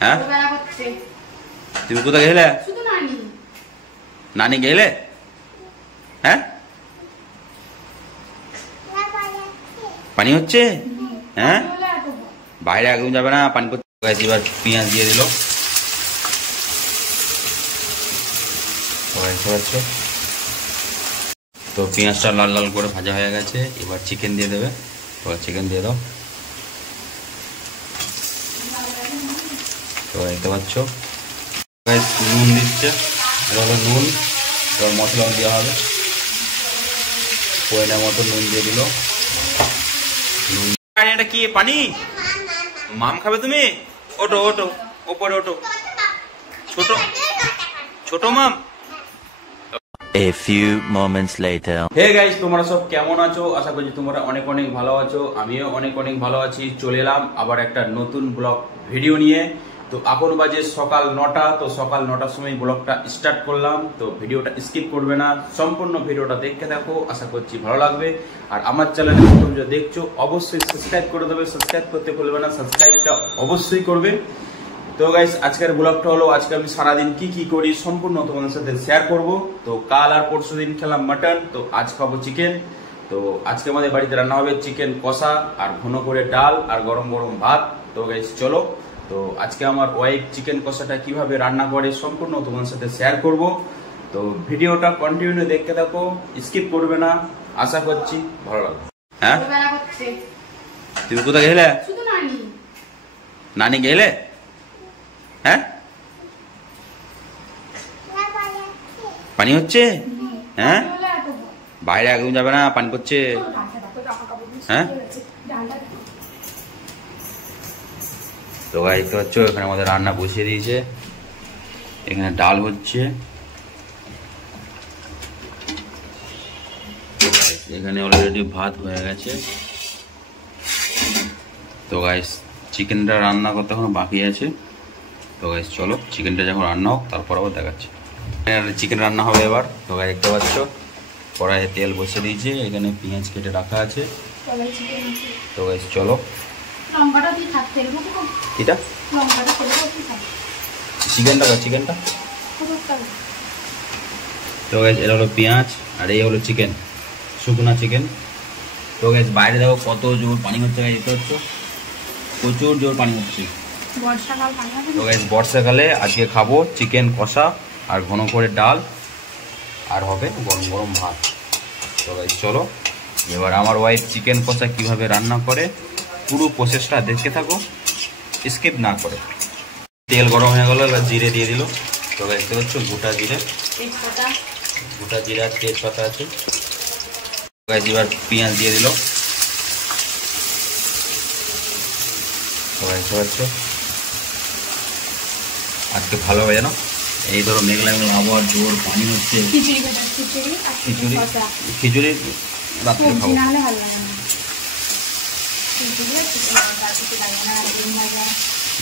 হ্যাঁ তুমি কোথায় গেলে? নানি গেলে? হ্যাঁ পানি হচ্ছে? হ্যাঁ বাইরে একদম যাবে না, পানি পড়তে। এবার পেঁয়াজ দিয়ে দিল, তো পেঁয়াজটা লাল লাল করে ভাজা হয়ে গেছে। এবার চিকেন দিয়ে দেবে, এবার চিকেন দিয়ে দাও। তো দেখতে পাচ্ছ নুন দিচ্ছে, এটা হলো নুন। এবার মশলা দেওয়া হবে, পয়লা মতো নুন দিয়ে দিল। এটা কি পানি? মাম খাবে তুমি? ওটো ওটো ওপরে ওটো, ছোট ছোট মাম। A few moments later. Hey guys, তোমরা সব কেমন আছো? আশা করছি তোমরা অনেক অনেক ভালো আছো। আমিও অনেক অনেক ভালো আছি। চলে এলাম আবার একটা নতুন ব্লগ ভিডিও নিয়ে। তো এখন বাজে সকাল 9টা। তো সকাল 9টার সময় ব্লগটা স্টার্ট করলাম। তো ভিডিওটা স্কিপ করবে না, সম্পূর্ণ ভিডিওটা দেখতে দেখো, আশা করছি ভালো লাগবে। আর আমার চ্যানেলে প্রথম যে দেখছো অবশ্যই সাবস্ক্রাইব করে দেবে, সাবস্ক্রাইব করতে ভুলবে না, সাবস্ক্রাইবটা অবশ্যই করবে। তো গাইস, আজকের ব্লগটা হলো আজকে আমি সারাদিন কি কি করি সম্পূর্ণ তোমাদের সাথে শেয়ার করব। তো কাল আর পরশু দিন খেলাম মাটন, তো আজ খাবো চিকেন। তো আজকে আমাদের বাড়িতে রান্না হবে চিকেন কষা আর ঘন করে ডাল আর গরম গরম ভাত। তো গাইস চলো, তো আজকে আমার ওয়াইফ চিকেন কষাটা কিভাবে রান্না করে সম্পূর্ণ তোমাদের সাথে শেয়ার করব। তো ভিডিওটা কন্টিনিউ দেখতে থাকো, স্কিপ করবে না, আশা করছি ভালো লাগবে। হ্যাঁ তুমি কোথায় গেলে? নানি গেলে? হ্যাঁ পানি হচ্ছে? হ্যাঁ বাইরে একদম যাবে না, পানি পড়ছে। হ্যাঁ তো গাইস দেখতে পাচ্ছ এখানে আমাদের রান্না বসিয়ে দিয়েছে, এখানে ডাল হচ্ছে, এখানে অলরেডি ভাত হয়ে গেছে। তো গাইস চিকেনটা রান্না করতে এখনো বাকি আছে। তো গাইস চলো চিকেনটা যখন রান্না হোক তারপর আবার দেখাচ্ছি। চিকেন রান্না হবে এবার। তো গাইস দেখতে পাচ্ছ কড়াইয়ে তেল বসিয়ে দিয়েছে, এখানে পেঁয়াজ কেটে রাখা আছে। তো গাইস চলো, এটা চিকেনটা তো গাইস এটা হলো পেঁয়াজ আর এই হলো চিকেন, শুকনা চিকেন। তো গাইস বাইরে দেখো কত জোর পানি হচ্ছে, দেখতে পাচ্ছ প্রচুর জোর পানি হচ্ছে। তো গাইস বর্ষাকালে আজকে খাবো চিকেন কষা আর ঘন করে ডাল আর হবে গরম গরম ভাত। তো গাইস চলো, এবার আমার ওয়াইফ চিকেন কষা কিভাবে রান্না করে পুরো প্রসেসটা দেখতে থাকো, স্কিপ না করে। তেল গরম হয়ে গেল, এবার জিরে দিয়ে দিল। তো গাইস দেখতে পাচ্ছ গোটা জিরে আর তেজপাতা আছে। গাইস এবার পেঁয়াজ দিয়ে দিল। তো গাইস দেখতে পাচ্ছ আজকে ভালো হবে জানো, এই ধরো মেঘলা মেঘলা আবহাওয়ার জোর পানি হচ্ছে। খিচুড়ি রাত্রে খাবো।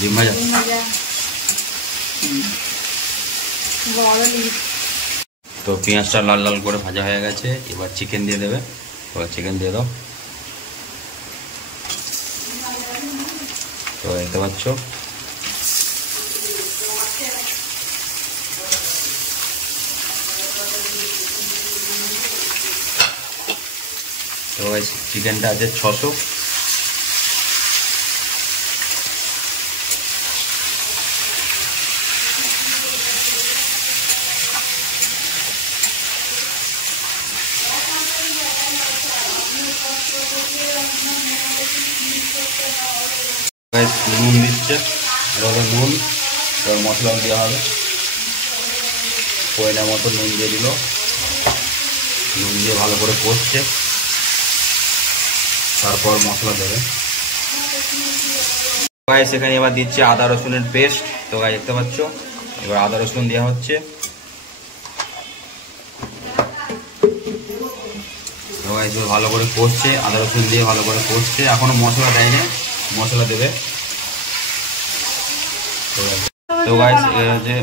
ডিম ভাজা তো পেঁয়াজটা লাল লাল করে ভাজা হয়ে গেছে। এবার চিকেন দিয়ে দেবে, এবার চিকেন দিয়ে দাও। তো দেখতে পাচ্ছ তো চিকেনটা আছে 600। নুন দিচ্ছে, এটা হলো নুন। এবার মশলা দেওয়া হবে, পয়লা মতো নুন দিয়ে দিল। নুন দিয়ে ভালো করে কষছে, তারপর মশলা দেবে। গাইস এখানে এবার দিচ্ছে আদা রসুনের পেস্ট। তো গাইস দেখতে পাচ্ছ এবার আদা রসুন দেওয়া হচ্ছে। তো গাইস ভালো করে কষছে, আদা রসুন দিয়ে ভালো করে কষছে, এখনো মশলা দেয়নি, মশলা দেবে। তো গাইস যে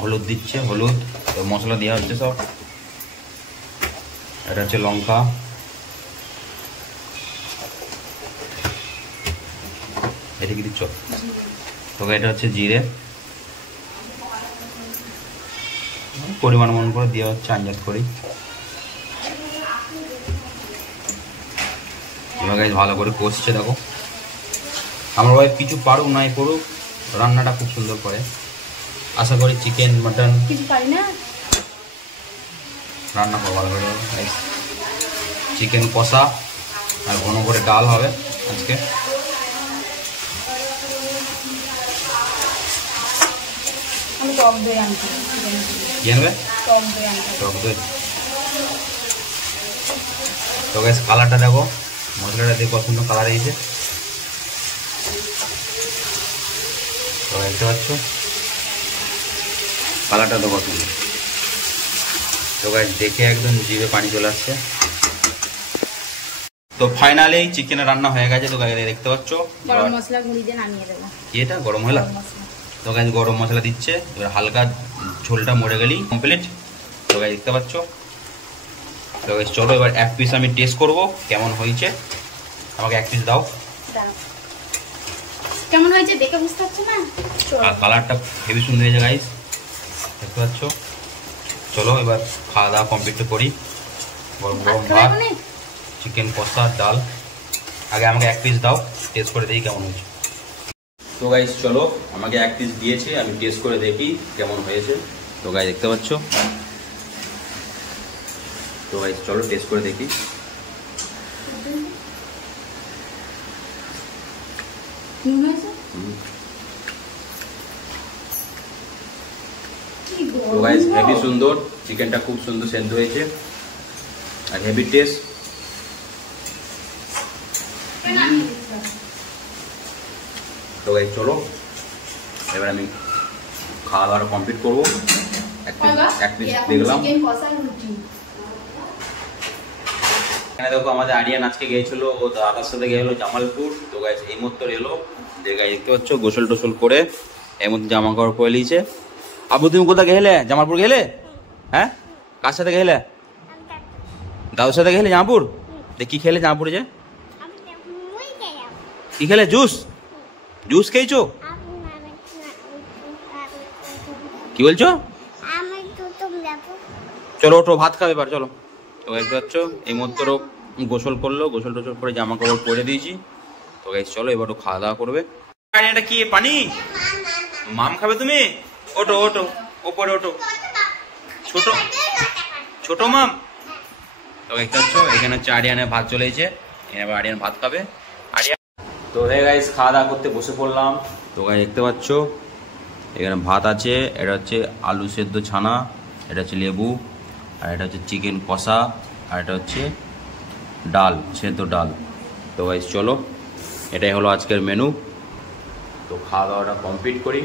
হলুদ দিচ্ছে, হলুদ, তো মশলা দেওয়া হচ্ছে সব। এটা হচ্ছে লঙ্কা, এটা কি দিচ্ছ? তো এটা হচ্ছে জিরে, পরিমাণ মন করে দেওয়া হচ্ছে, আঞ্জাত করি। এবার গাইস ভালো করে কষছে দেখো। আমার ওয়াইফ কিছু পারুক নাই করুক, রান্নাটা খুব সুন্দর করে। আশা করি চিকেন মাটন কিছু পারি না রান্না করবো ভালো করে। চিকেন কষা আর ঘন করে ডাল হবে আজকে। আমি টক দই আনছি, কি আনবে? টক দই আনছি। টক দই। তো গাইস কালারটা দেখো, মশলাটা দিয়ে কত সুন্দর কালার হয়েছে। তো দেখতে পাচ্ছ কালারটা তো কত সুন্দর। তো গাইস দেখে একদম জিভে পানি চলে আসছে। তো ফাইনালি চিকেনের রান্না হয়ে গেছে। তো গাইস দেখতে পাচ্ছ গরম মশলা গুঁড়ি দিয়ে নামিয়ে দেবো। কি এটা গরম মশলা? গরম মশলা। তো গাইস গরম মশলা দিচ্ছে, এবার হালকা ঝোলটা মরে গেলেই কমপ্লিট। তো গাইস দেখতে পাচ্ছ। তো গাইস চলো এবার এক পিস আমি টেস্ট করব কেমন হয়েছে। আমাকে এক পিস দাও। দাঁড়াও। কেমন হয়েছে দেখে বুঝতে পারছো না? আর কালারটা হেভি সুন্দর হয়েছে গাইস, দেখতে পাচ্ছ। চলো এবার খাওয়া দাওয়া কমপ্লিট করি। গরম গরম ভাত, চিকেন কষা, ডাল। আগে আমাকে এক পিস দাও, টেস্ট করে দেখি কেমন হয়েছে। তো গাইস চলো আমাকে এক পিস দিয়েছে, আমি টেস্ট করে দেখি কেমন হয়েছে। তো গাইস দেখতে পাচ্ছ। তো গাইস চলো টেস্ট করে দেখি। কেমন হয়েছে? তো গাইস হেভি সুন্দর, চিকেনটা খুব সুন্দর সেদ্ধ হয়েছে আর হেভি টেস্ট। তো গাইস চলো এবার আমি খাওয়া দাওয়া কমপ্লিট করবো। এক পিস দেখলাম। এখানে দেখো আমাদের আরিয়ান আজকে গিয়েছিল, ও দাদার সাথে গেলো জামালপুর। তো গাইস এই মতো এলো, দেখতে পাচ্ছ গোসল টোসল করে এর মধ্যে জামা কাপড় পরে লিয়েছে। আবু তুমি কোথায় গেলে? জামালপুর গেলে? হ্যাঁ কার সাথে গেলে? দাদুর সাথে গেলে জামালপুর? দেখ কি খেলে জামালপুরে? যে কি খেলে? জুস? জুস খেয়েছো? কি বলছো? চলো ওঠো ভাত খাবে এবার চলো। তো দেখতে পাচ্ছ এই মধ্যে গোসল করলো, গোসল টোসল করে জামা কাপড় পরে দিয়েছি। তো গাইস চলো এবার খাওয়া দাওয়া করবে। এটা কি পানি? মাম খাবে তুমি? ওঠো ওঠো ওপরে ওঠো, ছোট ছোট মাম। তো দেখতে পাচ্ছ এখানে হচ্ছে আরিয়ানের ভাত চলে এসেছে, এবার আরিয়ান ভাত খাবে। আরিয়ান তো হে গাইস খাওয়া দাওয়া করতে বসে পড়লাম। তো গাইস দেখতে পাচ্ছ এখানে ভাত আছে, এটা হচ্ছে আলু সেদ্ধ ছানা, এটা হচ্ছে লেবু, আর এটা হচ্ছে চিকেন কষা, আর এটা হচ্ছে ডাল, সেদ্ধ ডাল। তো গাইস চলো এটাই হলো আজকের মেনু। তো খাওয়া দাওয়াটা কমপ্লিট করি।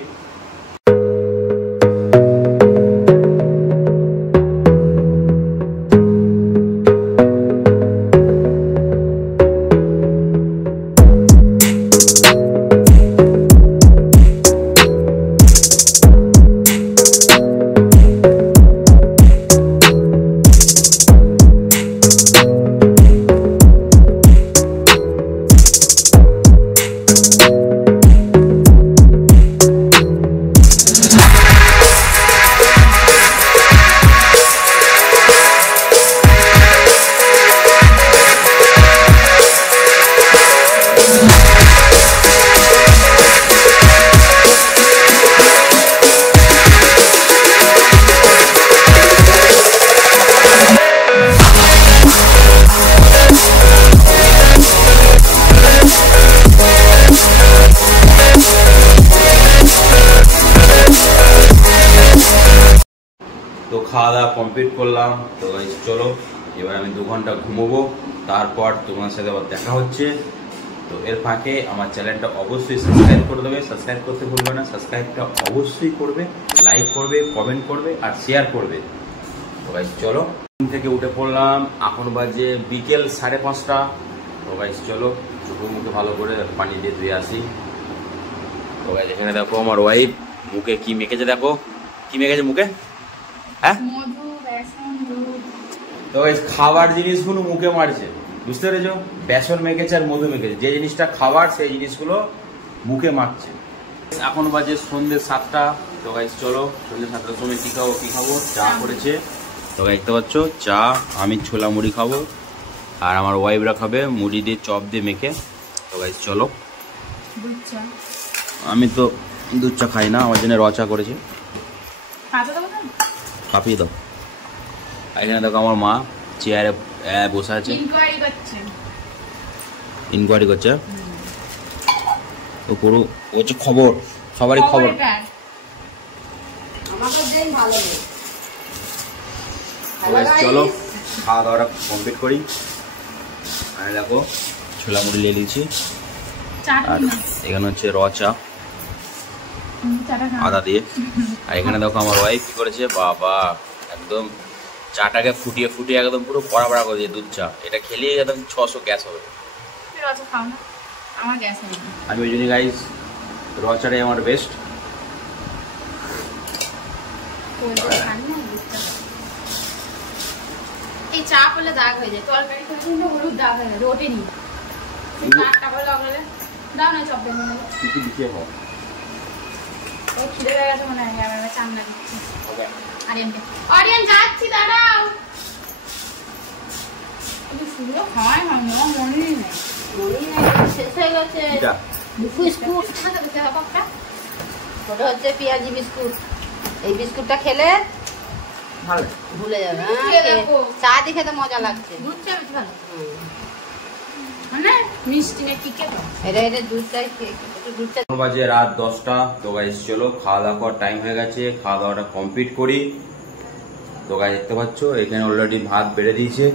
তো খাওয়া দাওয়া কমপ্লিট করলাম। তো চলো এবার আমি 2 ঘন্টা ঘুমোবো, তারপর তোমার সাথে আবার দেখা হচ্ছে। তো এর ফাঁকে আমার চ্যানেলটা অবশ্যই সাবস্ক্রাইব করে দেবে, সাবস্ক্রাইব করতে ভুলবে না, সাবস্ক্রাইবটা অবশ্যই করবে, লাইক করবে, কমেন্ট করবে আর শেয়ার করবে। তো গাইস চলো ঘুম থেকে উঠে পড়লাম, এখন বাজে বিকেল 5:30। তো গাইস চলো চোখের মুখে ভালো করে পানি দিয়ে ধুয়ে আসি। তো গাইস এখানে দেখো আমার ওয়াইফ মুখে কি মেখেছে, দেখো কি মেখেছে মুখে। হ্যাঁ মধু, বেসন, দুধ। তো খাবার জিনিসগুলো মুখে মারছে, বুঝতে পেরেছো? বেসন মেখেছে আর মধু মেখেছে, যে জিনিসটা খাবার সেই জিনিসগুলো মুখে মারছে। এখন বাজে সন্ধ্যে 7টা। তো গাইস চলো সন্ধ্যে 7টার সময় কি খাবো চা করেছে। তো দেখতে পাচ্ছ চা, আমি ছোলা মুড়ি খাবো আর আমার ওয়াইফরা খাবে মুড়ি দিয়ে চপ দিয়ে মেখে। তো গাইস চলো। আমি তো দুধ চা খাই না, আমার জন্য র চা করেছে। কাঁপিয়ে দাও। এখানে দেখো আমার মা চেয়ারে বসে আছে, ইনকোয়ারি করছে। তো পুরো হচ্ছে খবর, সবারই খবর। চলো খাওয়া দাওয়াটা কমপ্লিট করি। আর দেখো ছোলা মুড়ি নিয়ে নিয়েছি, আর এখানে হচ্ছে র চা আদা দিয়ে। আর এখানে দেখো আমার ওয়াইফ কি করেছে, বাবা একদম চাটাকে ফুটিয়ে ফুটিয়ে একদম পুরো পড়া পড়া করে দিয়ে দুধ চা। এটা খেলেই একদম 600 গ্যাস হবে। আমি ওই জন্য গাইস র চাটাই আমার বেস্ট। এই চা করলে দাগ হয়ে যায়, তরকারি করে কিন্তু হলুদ দাগ হয়ে যায়, ওঠে নি। চাটা করে লাগালে দাও না চপ দেবো না কিছু দিতে হয়। ও খিদে হয়ে গেছে মনে হয়, আমি চান্না দিচ্ছি। অরিয়ান যাচ্ছি, দাঁড়াও। একটু শুরু হয় হয়নি, আমার মনেই নেই, শেষ হয়ে গেছে। বিস্কুট দিতে হবে একটা, ওটা হচ্ছে পেঁয়াজি বিস্কুট। এই বিস্কুটটা খেলে ভালো ভুলে যাবে। চা দিয়ে খেতে মজা লাগছে, দুধ চা বেশি ভালো। মানে মিষ্টি না কি খেতে এটা দুধ চাই, দুধ চা। বাজে রাত 10টা। তো গাইস চলো খাওয়া দাওয়া করার টাইম হয়ে গেছে, খাওয়া দাওয়াটা কমপ্লিট করি। তো গাইস দেখতে পাচ্ছ এখানে অলরেডি ভাত বেড়ে দিয়েছে।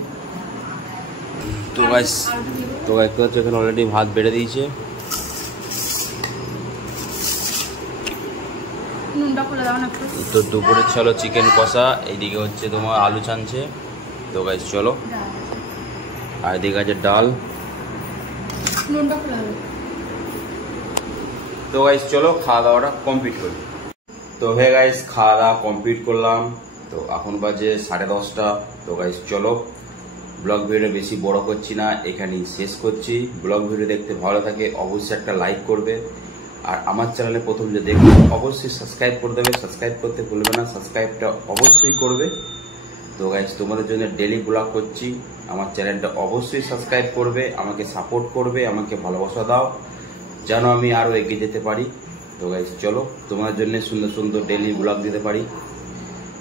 তো গাইস দেখতে পাচ্ছ এখানে অলরেডি ভাত বেড়ে দিয়েছে। তো দুপুরে চলো চিকেন কষা, এইদিকে হচ্ছে তোমার আলু ছানছে। তো গাইস চলো, আর এদিকে আছে ডাল। তো গাইস চলো খাওয়া দাওয়াটা কমপ্লিট করি। তো হে গাইস খাওয়া দাওয়া কমপ্লিট করলাম। তো এখন বাজে 10:30টা। তো গাইস চলো ব্লগ ভিডিও বেশি বড় করছি না, এখানেই শেষ করছি। ব্লগ ভিডিও দেখতে ভালো থাকে অবশ্যই একটা লাইক করবে, আর আমার চ্যানেলে প্রথম যে দেখবে অবশ্যই সাবস্ক্রাইব করে দেবে। সাবস্ক্রাইব করতে ভুলবে না, সাবস্ক্রাইবটা অবশ্যই করবে। তো গাইস তোমাদের জন্য ডেলি ব্লগ করছি, আমার চ্যানেলটা অবশ্যই সাবস্ক্রাইব করবে, আমাকে সাপোর্ট করবে, আমাকে ভালোবাসা দাও যেন আমি আরও এগিয়ে যেতে পারি। তো গাইস চলো তোমার জন্য সুন্দর সুন্দর ডেলি ব্লগ দিতে পারি।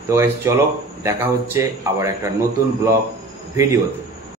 তো গাইস চলো দেখা হচ্ছে আবার একটা নতুন ব্লগ ভিডিওতে।